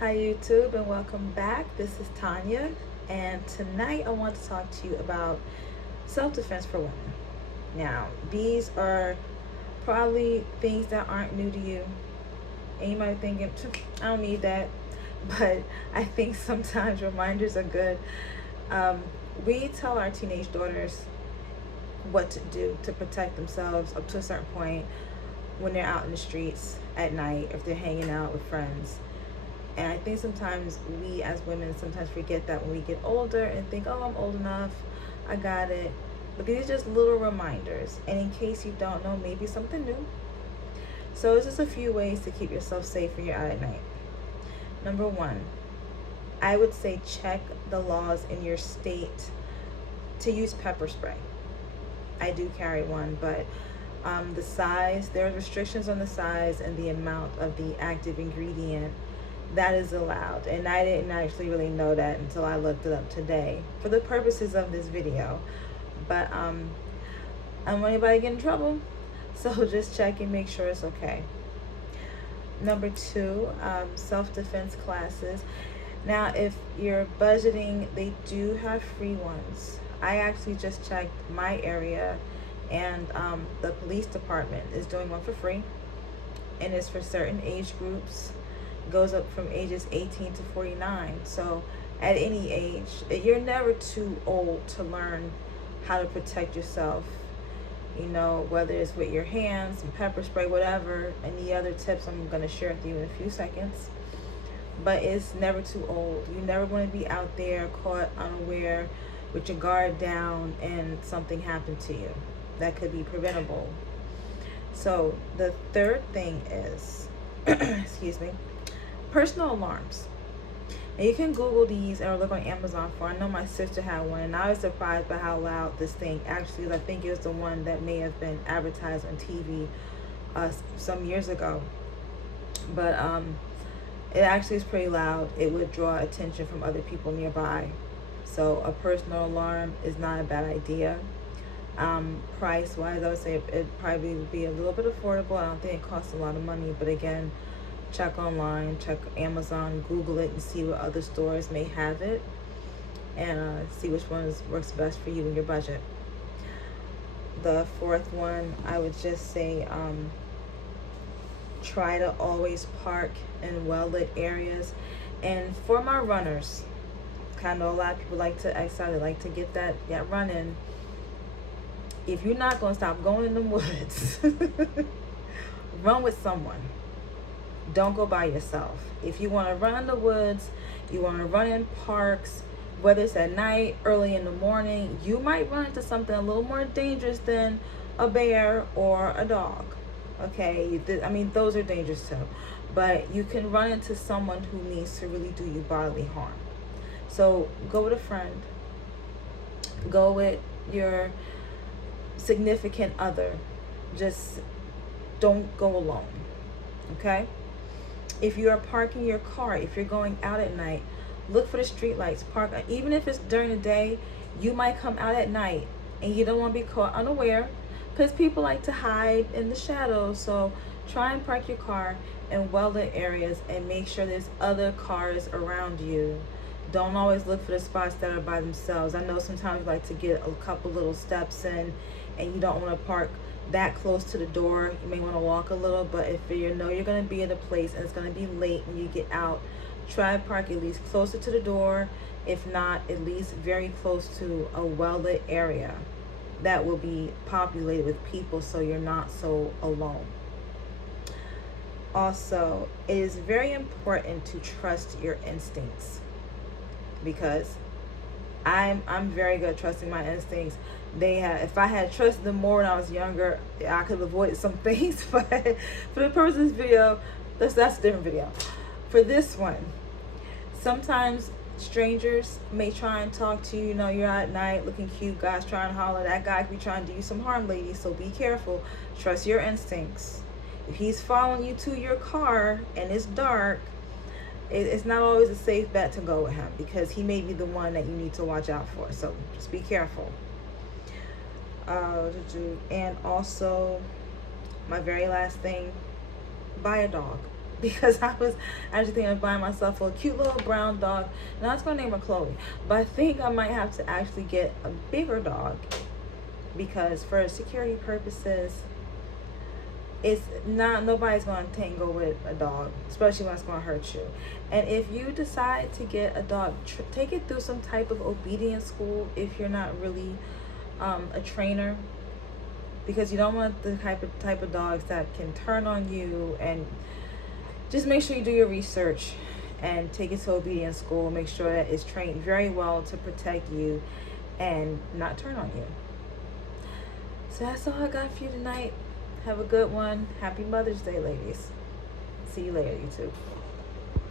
Hi YouTube and welcome back. This is Tanya and tonight I want to talk to you about self-defense for women. Now, these are probably things that aren't new to you and you might be thinking, I don't need that, but I think sometimes reminders are good. Um, we tell our teenage daughters what to do to protect themselves up to a certain point when they're out in the streets at night, if they're hanging out with friends. And I think sometimes we as women sometimes forget that when we get older and think, oh, I'm old enough, I got it. But these are just little reminders. And in case you don't know, maybe something new. So it's just a few ways to keep yourself safe when you're out at night. Number one, I would say check the laws in your state to use pepper spray. I do carry one, but the size, there are restrictions on the size and the amount of the active ingredient that is allowed. And I didn't actually really know that until I looked it up today for the purposes of this video. But I don't want anybody to get in trouble. So just check and make sure it's okay. Number two, self-defense classes. Now, if you're budgeting, they do have free ones. I actually just checked my area and the police department is doing one for free. And it's for certain age groups. Goes up from ages 18 to 49. So at any age, you're never too old to learn how to protect yourself. You know, whether it's with your hands, some pepper spray, whatever, and the other tips I'm going to share with you in a few seconds. But it's never too old. You never want to be out there caught unaware with your guard down and something happened to you. That could be preventable. So the third thing is, excuse me, personal alarms. Now you can Google these or look on Amazon for. I know my sister had one, and I was surprised by how loud this thing actually is. I think it was the one that may have been advertised on TV some years ago. But it actually is pretty loud. It would draw attention from other people nearby. So a personal alarm is not a bad idea. Price wise, I would say it probably would be a little bit affordable. I don't think it costs a lot of money, but again, check online, check Amazon, Google it, and see what other stores may have it, and see which one works best for you and your budget. The fourth one, I would just say try to always park in well-lit areas. And for my runners, I know a lot of people like to exercise, they like to get that run in. If you're not going to stop going in the woods, run with someone. Don't go by yourself. If you want to run in the woods, you want to run in parks, whether it's at night, early in the morning, you might run into something a little more dangerous than a bear or a dog. Okay, I mean, those are dangerous too. But you can run into someone who needs to really do you bodily harm. So go with a friend. Go with your significant other. Just don't go alone. Okay? If you are parking your car, if you're going out at night, look for the street lights. Park, even if it's during the day, you might come out at night and you don't want to be caught unaware, because people like to hide in the shadows. So try and park your car in well-lit areas and make sure there's other cars around you. Don't always look for the spots that are by themselves. I know sometimes you like to get a couple little steps in and you don't want to park that close to the door. You may want to walk a little, but if you know you're going to be at a place and it's going to be late when you get out, try to park at least closer to the door, if not at least very close to a well-lit area that will be populated with people, so you're not so alone. Also, it is very important to trust your instincts, because I'm very good at trusting my instincts. If I had trusted them more when I was younger, I could have avoided some things. But for the purpose of this video, that's a different video. For this one, sometimes strangers may try and talk to you. You know, you're out at night looking cute, guys trying to holler. That guy could be trying to do you some harm, ladies. So be careful. Trust your instincts. If he's following you to your car and it's dark, it's not always a safe bet to go with him, because he may be the one that you need to watch out for. So just be careful. And also, my very last thing, buy a dog. because I was actually thinking of buying myself a cute little brown dog. And I was going to name her Chloe. But I think I might have to actually get a bigger dog because for security purposes, it's not, nobody's going to tangle with a dog, especially when it's going to hurt you. And if you decide to get a dog, take it through some type of obedience school if you're not really a trainer, because you don't want the type of dogs that can turn on you. And just make sure you do your research and take it to obedience school. Make sure that it's trained very well to protect you and not turn on you. So that's all I got for you tonight. Have a good one. Happy Mother's Day, ladies. See you later, YouTube.